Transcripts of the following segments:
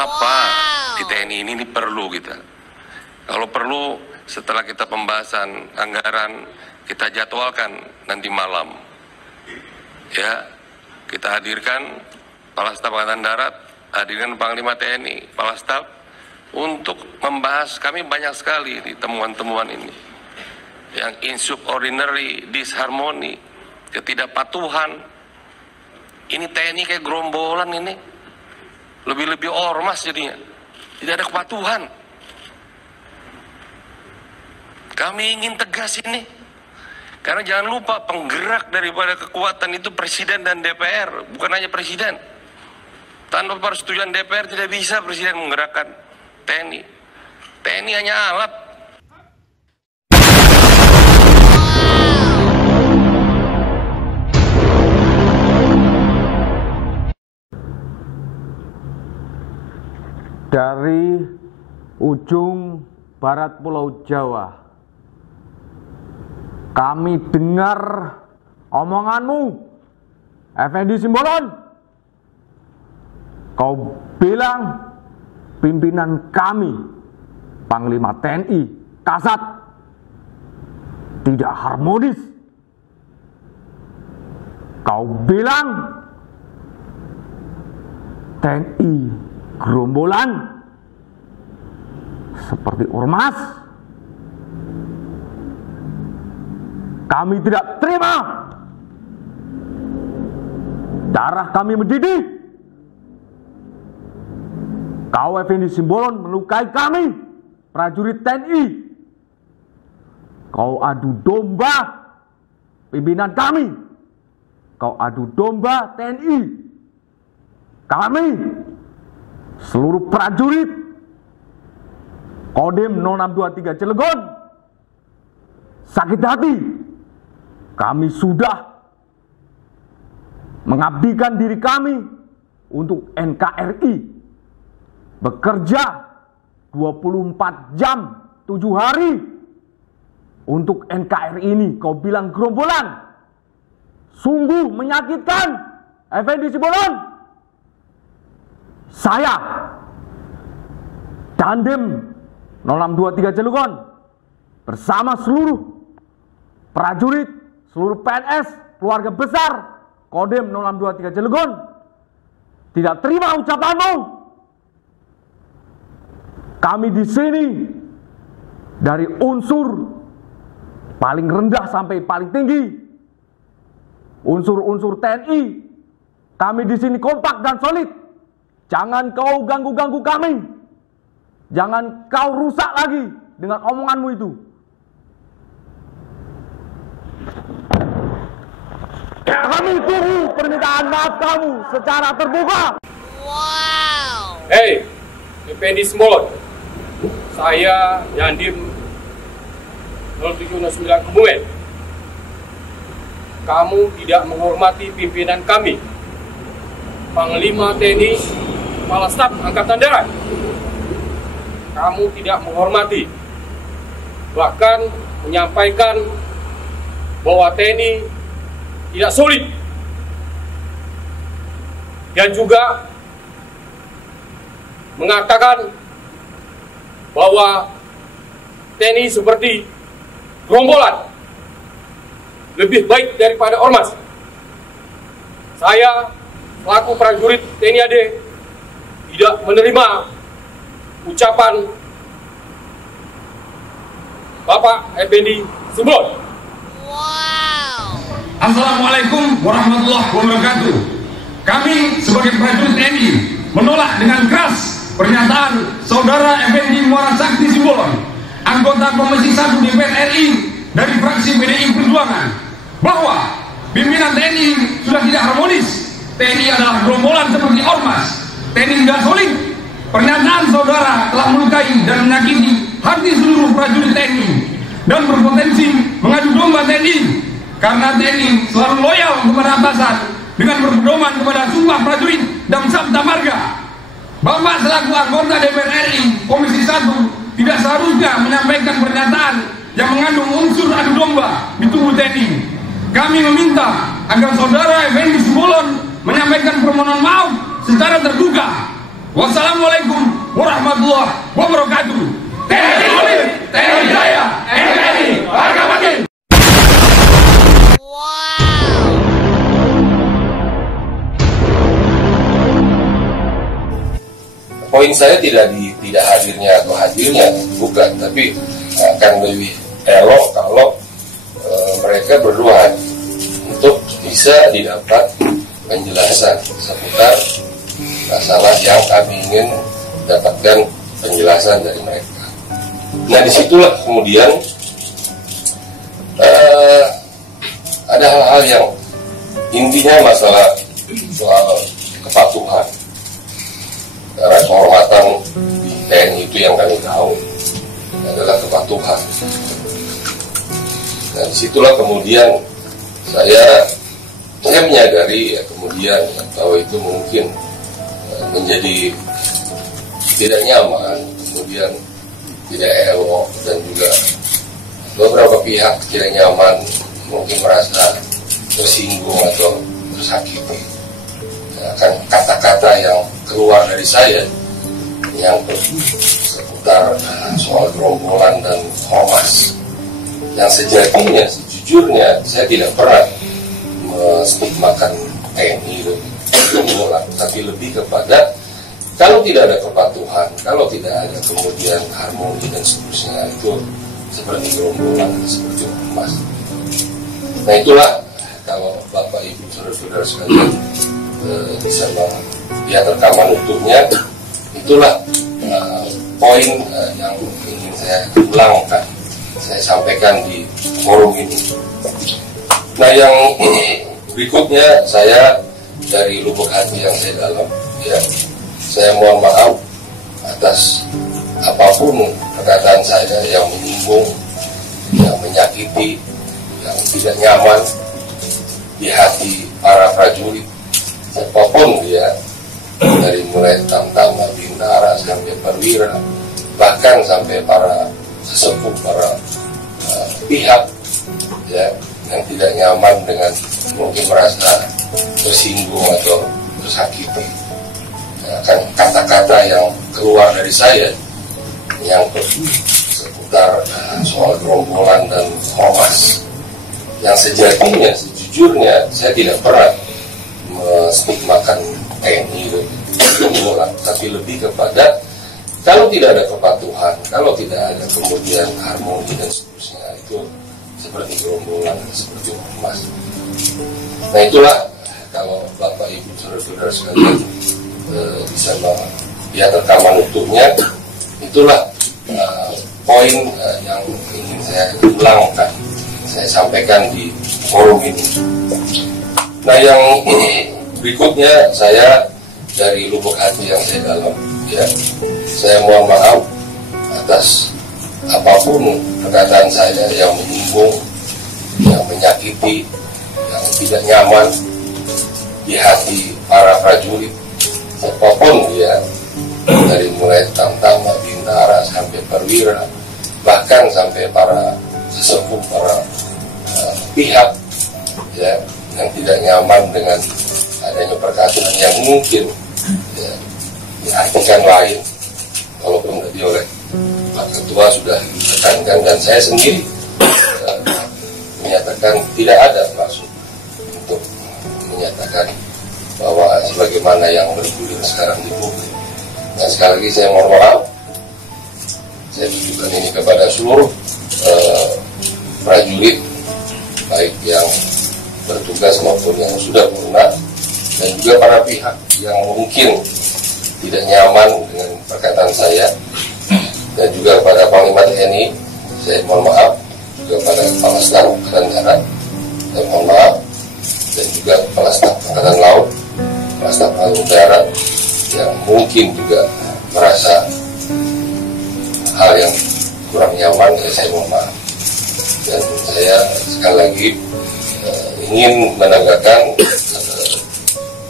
apa di TNI ini perlu kita. Kalau perlu setelah kita pembahasan anggaran, kita jadwalkan nanti malam. Ya, kita hadirkan Kepala Staf Angkatan Darat, hadirkan Panglima TNI, Kepala Staf untuk membahas. Kami banyak sekali di temuan-temuan ini. Yang insubordinary, disharmoni, ketidakpatuhan. Ini TNI kayak gerombolan ini. Lebih-lebih ormas jadinya. Tidak ada kepatuhan. Kami ingin tegas ini. Karena jangan lupa penggerak daripada kekuatan itu Presiden dan DPR. Bukan hanya Presiden. Tanpa persetujuan DPR tidak bisa Presiden menggerakkan TNI. TNI hanya alat. Dari ujung barat Pulau Jawa, kami dengar omonganmu, Effendi Simbolon. Kau bilang pimpinan kami, Panglima TNI Kasat, tidak harmonis. Kau bilang TNI gerombolan seperti ormas. Kami tidak terima. Darah kami mendidih. Kau Effendi Simbolon melukai kami, prajurit TNI. Kau adu domba pimpinan kami. Kau adu domba TNI. Kami seluruh prajurit Kodim 0623 Cilegon sakit hati. Kami sudah mengabdikan diri kami untuk NKRI, bekerja 24 jam 7 hari untuk NKRI ini. Kau bilang gerombolan, sungguh menyakitkan, Effendi Simbolon. Saya Dandim 0623 Cilegon bersama seluruh prajurit, seluruh PNS, keluarga besar Kodim 0623 Cilegon tidak terima ucapanmu. Kami di sini dari unsur paling rendah sampai paling tinggi, unsur-unsur TNI, kami di sini kompak dan solid. Jangan kau ganggu-ganggu kami. Jangan kau rusak lagi dengan omonganmu itu. Kami tunggu permintaan maaf kamu secara terbuka. Wow. Hey, Effendi Simbolon. Saya Dandim 0709 Kebumen. Kamu tidak menghormati pimpinan kami, Panglima TNI, Kepala Staf Angkatan Darat. Kamu tidak menghormati, bahkan menyampaikan bahwa TNI tidak solid, dan juga mengatakan bahwa TNI seperti gerombolan, lebih baik daripada ormas. Saya selaku prajurit TNI AD tidak menerima ucapan Bapak Effendi Simbolon. Wow. Assalamualaikum warahmatullahi wabarakatuh. Kami sebagai prajurit TNI menolak dengan keras pernyataan Saudara Effendi Muara Sakti Simbolon, anggota Komisi 1 DPR RI dari fraksi PDI Perjuangan, bahwa pimpinan TNI sudah tidak harmonis. TNI adalah gerombolan seperti ormas. TNI tidak solid. Pernyataan saudara telah melukai dan menyakiti hati seluruh prajurit TNI dan berpotensi mengadu domba TNI, karena TNI selalu loyal kepada atasan dengan berpedoman kepada sumpah prajurit dan sabta marga. Bapak selaku anggota DPR RI Komisi 1 tidak seharusnya menyampaikan pernyataan yang mengandung unsur adu domba di tubuh TNI. Kami meminta agar saudara Effendi Simbolon menyampaikan permohonan maaf secara terbuka Wassalamualaikum warahmatullahi wabarakatuh. TNI Solid, TNI Jaya, NKRI, harga mati. Poin saya tidak hadirnya atau hadirnya, bukan, tapi akan lebih elok kalau mereka berdua untuk bisa didapat penjelasan seputar masalah yang kami ingin dapatkan penjelasan dari mereka. Nah, disitulah kemudian ada hal-hal yang intinya masalah soal kepatuhan. Karena kehormatan di TNI itu yang kami tahu adalah kepatuhan. Dan disitulah kemudian saya menyadari ya kemudian bahwa itu mungkin menjadi tidak nyaman, kemudian tidak elok, dan juga beberapa pihak tidak nyaman, mungkin merasa tersinggung atau tersakiti akan kata-kata yang keluar dari saya yang seputar soal gerombolan dan ormas yang sejatinya, sejujurnya saya tidak pernah menstigmakan TNI gerombolan, tapi lebih kepada kalau tidak ada kepatuhan, kalau tidak ada kemudian harmoni dan seterusnya, itu seperti gerombolan, seperti ormas. Nah, itulah kalau Bapak Ibu saudara-saudara sekalian bisa melihat rekaman utuhnya, itulah poin yang ingin saya ulangkan, saya sampaikan di forum ini. Nah, yang berikutnya saya dari lubuk hati yang saya dalam, ya, saya mohon maaf atas apapun perkataan saya yang menyinggung, yang menyakiti, yang tidak nyaman di hati para prajurit. Siapapun dia, dari mulai Tamtama, Bintara, sampai Perwira, bahkan sampai para sesepuh, para pihak ya, yang tidak nyaman dengan mungkin merasa tersinggung atau tersakiti akan kata-kata yang keluar dari saya yang seputar soal gerombolan dan ormas yang sejatinya, sejujurnya saya tidak pernah menstigmakan TNI gerombolan, tapi lebih kepada kalau tidak ada kepatuhan, kalau tidak ada kemudian harmoni dan seterusnya, itu seperti gerombolan, seperti ormas. Nah, itulah kalau Bapak Ibu saudara-saudara sekalian bisa melihat rekaman utuhnya, itulah poin yang ingin saya ulangkan, saya sampaikan di forum ini. Nah, yang berikutnya saya dari lubuk hati yang saya dalam, ya, saya mohon maaf atas apapun perkataan saya yang menyinggung, yang menyakiti, yang tidak nyaman di hati para prajurit. Siapapun dia, dari mulai Tamtama, Bintara, sampai Perwira, bahkan sampai para sesepuh, para pihak ya, yang tidak nyaman dengan adanya perkataan yang mungkin ya, diartikan lain, walaupun tadi oleh Pak Ketua sudah ditekankan dan saya sendiri menyatakan tidak ada maksud untuk menyatakan bahwa sebagaimana yang bergulir sekarang di publik. Nah, sekali lagi saya mohon maaf, saya tujukan ini kepada seluruh prajurit, baik yang bertugas maupun yang sudah purna, dan juga para pihak yang mungkin tidak nyaman dengan perkataan saya, dan juga kepada Panglima TNI, saya mohon maaf, juga pada Kepala Staf Angkatan Darat, saya mohon maaf, dan juga Kepala Staf Angkatan Laut, Kepala Staf Angkatan Udara, yang mungkin juga merasa hal yang kurang nyaman, ya saya mohon maaf. Dan saya sekali lagi ingin menegakkan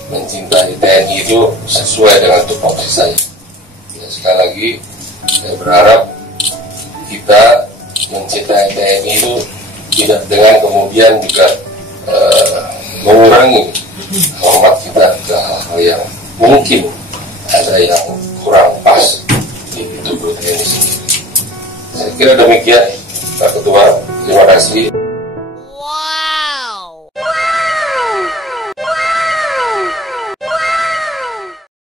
mencintai TNI itu sesuai dengan tupoksi saya. Ya, sekali lagi saya berharap kita mencintai TNI itu tidak dengan kemudian juga mengurangi hormat kita ke hal-hal yang mungkin ada yang kurang pas di tubuh TNI sendiri. Saya kira demikian, Pak Ketua. Terima kasih.